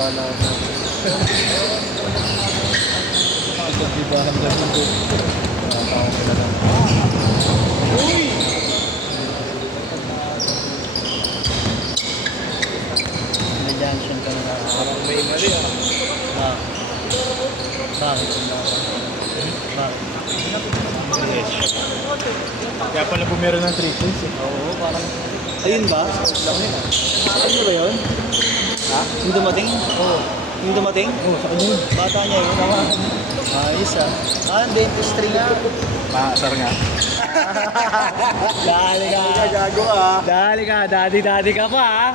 Bala na. Pagdibahan lang ito. Tao nila lang. Uy! May junction ka na. Parang may mali ah. Bakit? Bakit? Kaya pala bumero ng 3 points eh. Oo, parang... Ayun ba? Ano ba yun? Ha? Yung dumating? Oo. Yung dumating? Oo, sa kanya yun. Bata niya yun. Ayos ah. Ah, dentistry nga. Maasar nga. Dali ka. Gago ah. Dali ka. Daddy ka pa ah.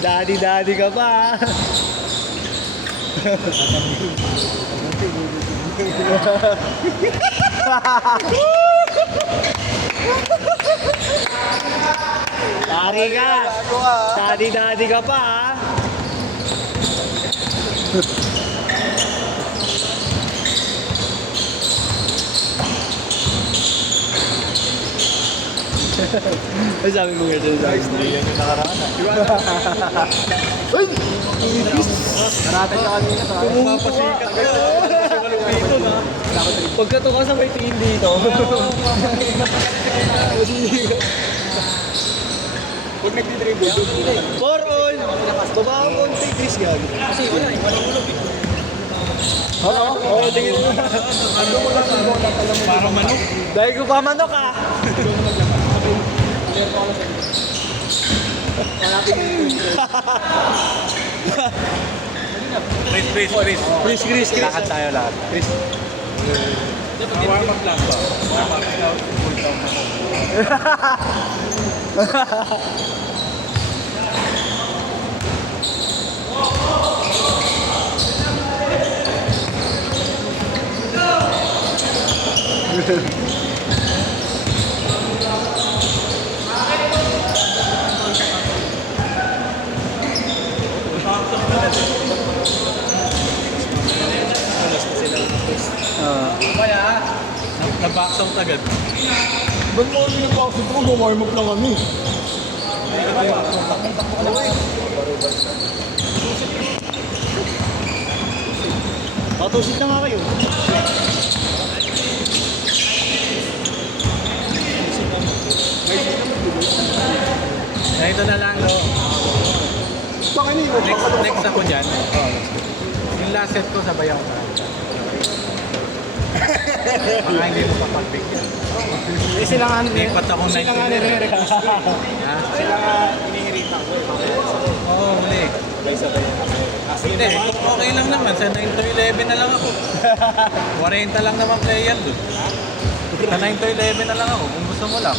Daddy ka pa ah. Dari ka. Daddy ka pa ah. Ay, sabi mo nga dyan, sabi mo. Yan yung nakaraan ah. Uy! Naratan ka kanina. Pumapasikat ka. Malupito na. Pagkatukas ang may tingin dito. Huwag nagtitribble. 4 all. Baba ang konti, Chris gagi. Kasi wala eh. Walang ulog eh. Oo, oo, tingin mo. Ano mo lang ang bola pala mo. Para manok. Dahil ko pa manok ah. Chris. Lakad tayo lahat. Chris. Warm up lang ba? Warm up lang. Cool down na. Na-box out agad. Ba't mo kami na-box out ko? Warm up lang kami. Patusit na nga kayo. Ito na lang, no? Next ako dyan. Yung last set ko, sabay ako. Baka hindi mo papagbigyan. Eh sila nga nire-request ko eh. Sila nga inihirita ko eh. Oo, huli. Hindi, okay lang naman. Sa 9 to 11 na lang ako. 40 lang naman player doon. Sa 9 to 11 na lang ako kung gusto mo lang.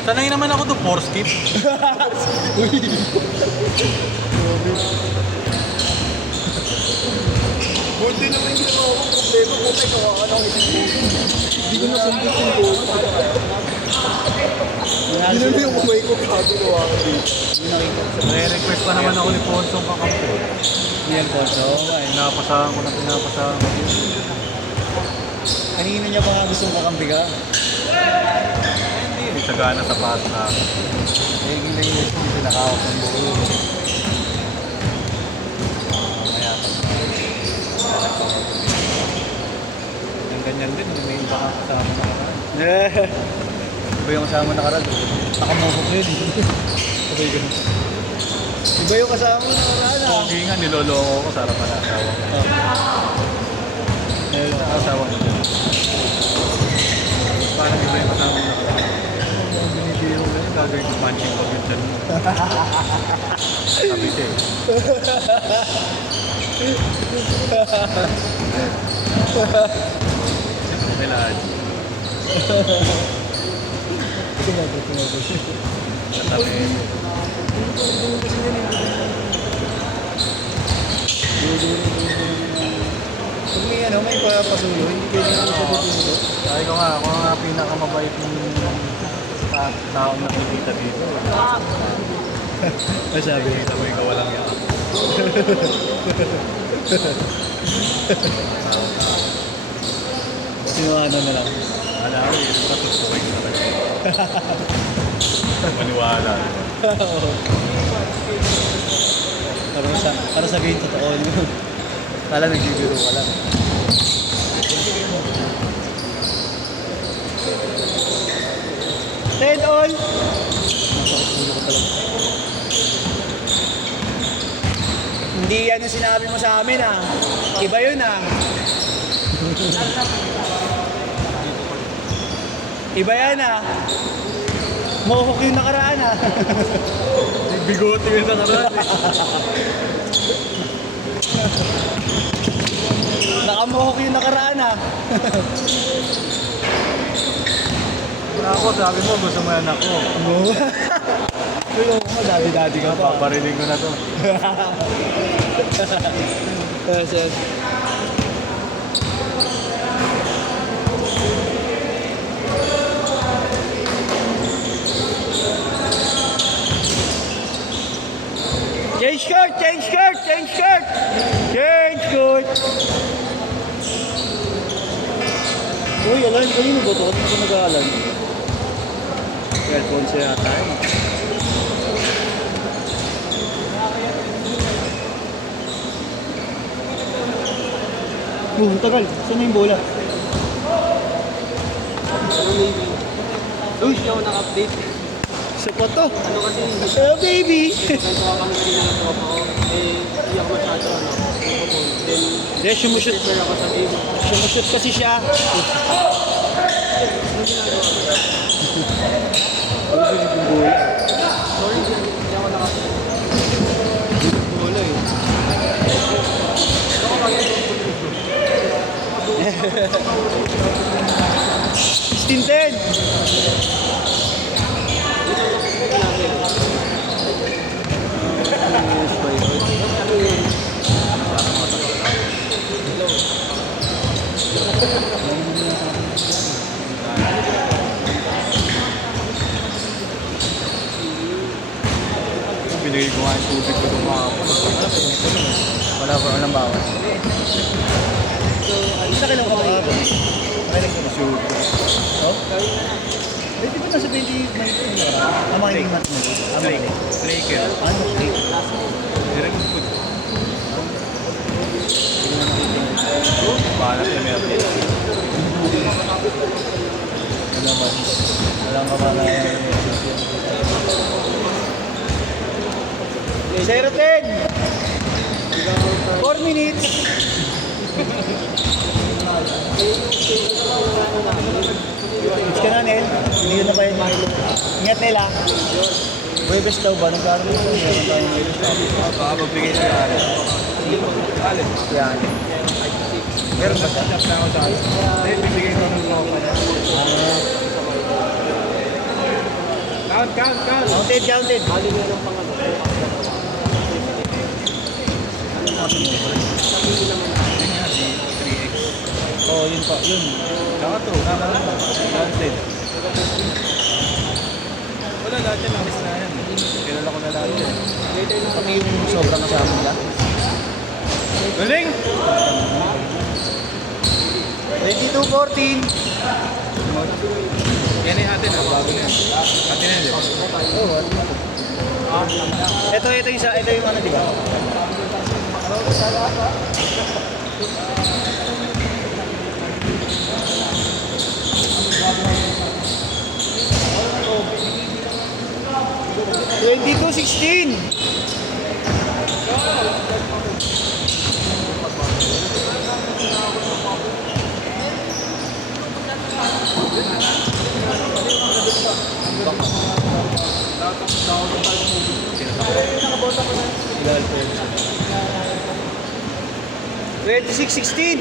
Sanay naman ako doon, 4 skip. Buti naman hindi naman ako problema kung may kawakan ako isipin. Hindi ko nasundot yung goal. Hindi naman yung kumay ko bago kawakan dito. May-request pa naman ako ni Ponsong kakampo. Yan Ponsong? Pinapasahan ko. Kanina niya pa nga gustong kakampi ka? Hindi sagana sa pass na ako. Hindi pinakawak ng buo. Ganyan din, may iba ka kasama nakaraan. Iba yung kasama nakaraan. Nakamuhok yun eh. Sabay ganun. Iba yung kasama nakaraan ah. Pogi nga, niloloko ko sa harapan na asawa ko. Asawa ko dyan. Parang iba yung kasama nakaraan. Kung binibigay ko ganun, gagawin ko punching ko yun dyan. Sabi siya Kailangan. Tinagod. Tatabi. Kung may papasulo, hindi pwede naman siya tutulog. Sabi ko nga, ako nga pinakamabait ng taong nakikita dito. Ay sabi, kita mo ikaw walang yan. Sinuano na lang. Wala ako, yun pa tutuwag na talaga. Maniwala. Para sabihin totoo nyo. Kala nagbibiro ka lang. Dead on! Napakapulo ko talaga. Hindi yan yung sinabi mo sa amin ah. Iba yun ah. Iba yan ah. Mohawk yung nakaraan ah. Bigote yung nakaraan eh. Nakamohawk yung nakaraan ah. Ako, sabi mo, gusto mo yan ako. Pero mo, dati-dati ka pa. Paparinig ko na to. Yes, yes. Change skirt! Change skirt! Change skirt! Change skirt! Uy, alam, kanino ba ito? Ano ko nag-aalan? Alfonso yata eh. Tagal. Saan na yung bola? Uy, hindi ako naka-update. Sa pa to? Ano kasi, Oh, baby! nagkakawa kami kanina ng tropa ko. Hindi ako masyado, Then, Yes, sumushoot. prepare ako sa game. Sumushoot kasi siya. Sorry, hindi ako naka-update. Bola eh. Stinted! Binigay ko nga yung tubig ko itong mga ako. Wala ba? Walang bawas. Isa ka lang ka ba? Makinig ko ba? Shoot. Oh? Eh, di ba nasa 20 may ang mga ingat mo? Ang mga Striker. ano? Direct food. Bahala sa meron. Wala ba? Wala ka ba na 0-10! 4 minutes! It's ka na, Nel. Hindi yun na ba yun? Ingat, Nel, ha? Webes daw ba? Nagkaroon mo ito. Meron tayong Webes daw. Baka magbigay siya akin. Alin? Yan. Meron ba siya na ako sa akin? Hindi, bibigay ko ng tropa niya. Count! Counted, counted. Bali nga ng pangano. Oo, yun pa. Yun. Saka to, Lancet. Wala, lahat yan, alis na yan. Kilala ko na lahat yan. Pati yung sobrang kasama nila. Galing! 22-14. Yan ay atin, bago na yan. Atin na yan, di ba? Oo, ito yung isa, ito yung ano, di ba? Twenty-two 16. Sila Alfonso. 26-16.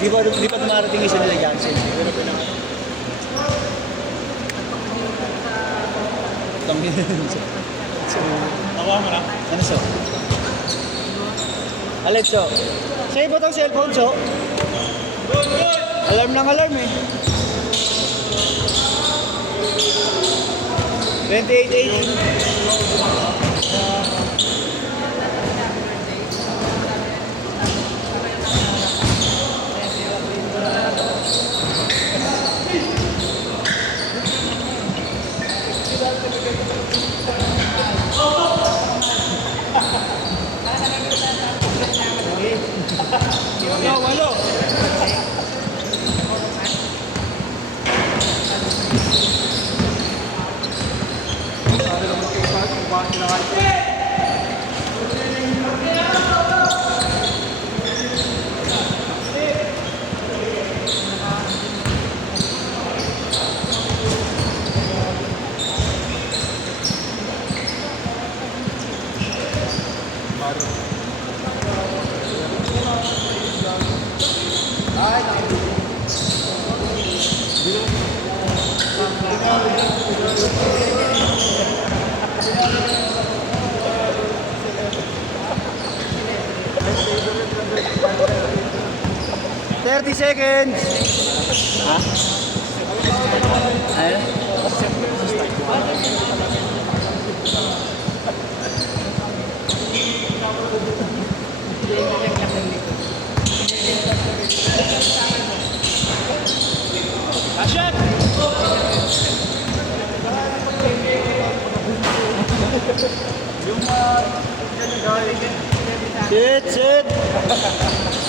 Di pa dumarating isa nila Jansen. Pero pinaka... Tangin. Nakuha mo na. Ano so? Alin so? Sa'yo ba itong cellphone so? Alarm lang alarm eh. 2880. Walo. Thirty seconds. Ha? Ano? Action! Sit, sit.